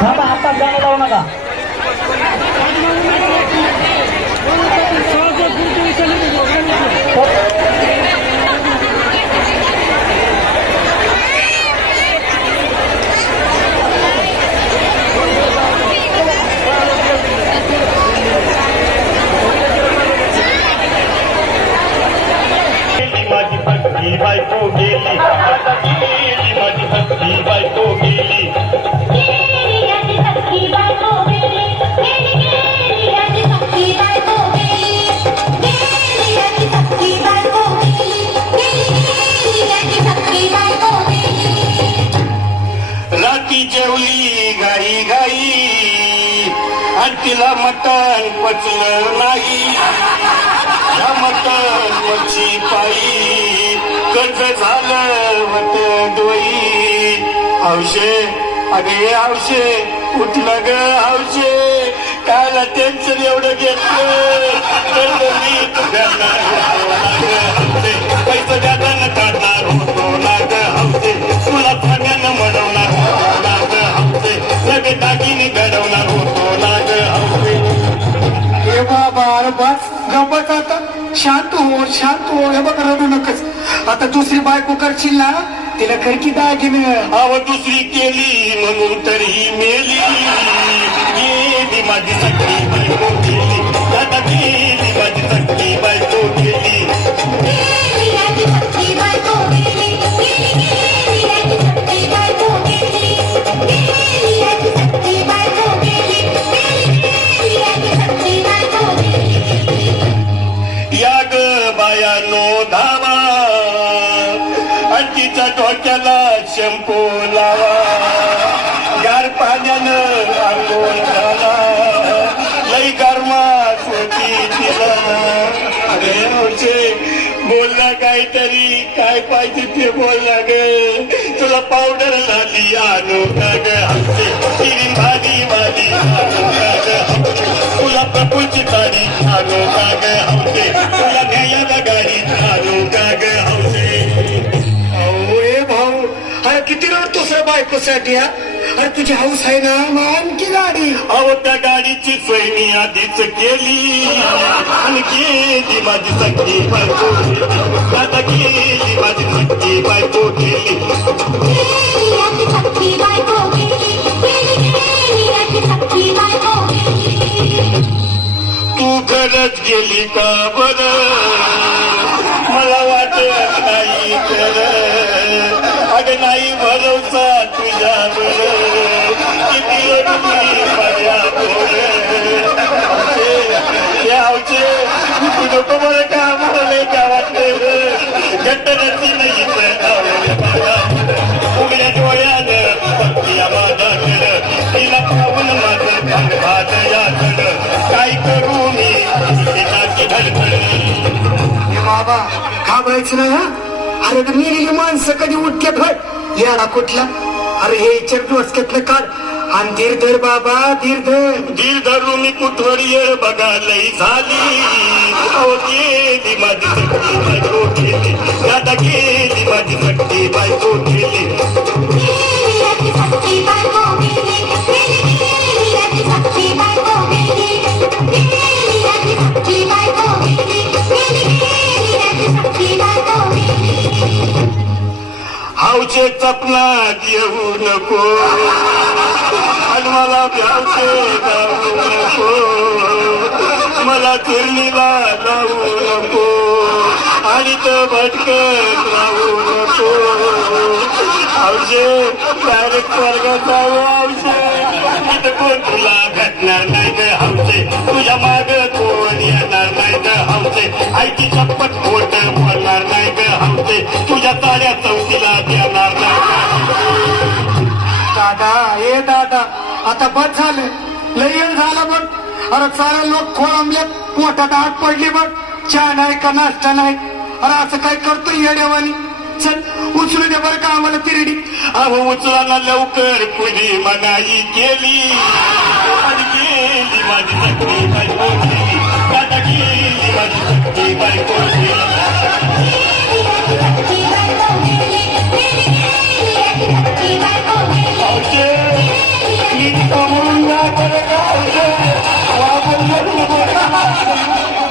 थांबा, आता गाणं लावू नका. माझी सखी बायको गेली, आता गेली माझी सखी बायको गेली. राती जेवली गाई गाई आणि तिला मटण पचलं नाही. या मटण मच्छी पायी कर्ज झालं वट डोई. हौशे अगे हौशे उठलं ग हौशे, कायला टेन्शन एवढं घेतलं. मी तुझ्याला हौशे, पैसा द्यायला काढणार होतो ना ग हौशे, तुला सगळ्यांना म्हणवणार होतो ना ग हौशे, सगळे दागिने घडवणार होतो ना ग हौशे. हे बाबा अरे बस गप्पच आता, शांत हो. हे बघ रडू नकच. आता दुसरी बायको करशील ना, तिला खरकी दागिने. अव दुसरी केली म्हणून तरी मेली. गेली माझी सखी बायको गेली, आता गेली माझी सखी बायको गेली. या ग बायानो धावा, तिच्या डोक्याला शॅम्पू लावा. गार पाण्यानं आंघोळ झाला, लई गरमात होती तिला. अरे हौशे बोलला काहीतरी, काय पाहिजे ते बोलला ग. तुला पावडर लाली आणू का ग हौशे, तिरी भाजी वाली आणू का ग हौशे, तुला प्रफुलची साडी आणू का ग हौशे, तुला न्यायाला गाडी आणू का ग हौशे. भाऊ अरे किती रडतोस रे बायकोसाठी. अरे तुझी हाऊस आहे ना, मान की गाडी. अहो त्या गाडीची सोय मी आधीच केली आणि गेली माझी सखी बायको गेली, आता गेली माझी सखी बायको गेली. तू खरंच गेली का बरं, मला वाटत नाही खरं. अगं नाही भरोसा तुझ्यावर, किती रडली माझ्यावर. हौशे तू नको बरं का, मला लई का वाटलं. गट्टरची नाही उघड्या डोळ्यानं बघती माझ्याकडं, तिला पाहून माझं भात याकडं. काय करू मी तिची धडधड. हे बाबा घाबरायचं नाही हा. अरे तर मेलेली माणसं कधी उठल्यात होय, येडा कुठला. अरे हे डोसक्यातलं काढ आणि धीर धर बाबा, धीर धर. धीर धरू मी कुठवर येळ बघा लई झाली. अहो गेली माझी सखी बायको गेली, आता गेली माझी सखी बायको गेली. हौशे सपनात येऊ नको आणि मला भ्यावते जाऊ नको, मला चिरलीला जाऊ नको आणि तो भटकत राहू नको. हौशे डायरेक्ट स्वर्गात जाऊ हौशे, तिथं कोण तुला भेटणार नाही ग हौशे, तुझ्या माग कोण येणार नाही ग हौशे, आईची चप्पट खोट बोलणार नाही ग हौशे, तुझ्या साड्या चौकीला देणार नाही. दादा ए दादा आता बस झालं, लय वेळ झाला बघ. अरे सारे लोक खोळंबले, पोटात आग पडली बघ. चहा नाही का नाश्ता नाही. अरे असं काय करतोय येड्यावानी. चल उचलू दे बरं का आम्हाला तिरडी. अहो उचलाना लवकर, कुणी मनाई केली आणि गेली माझी सखी बायको गेली, आता गेली माझी सखी बायको गेली. हौशे आहे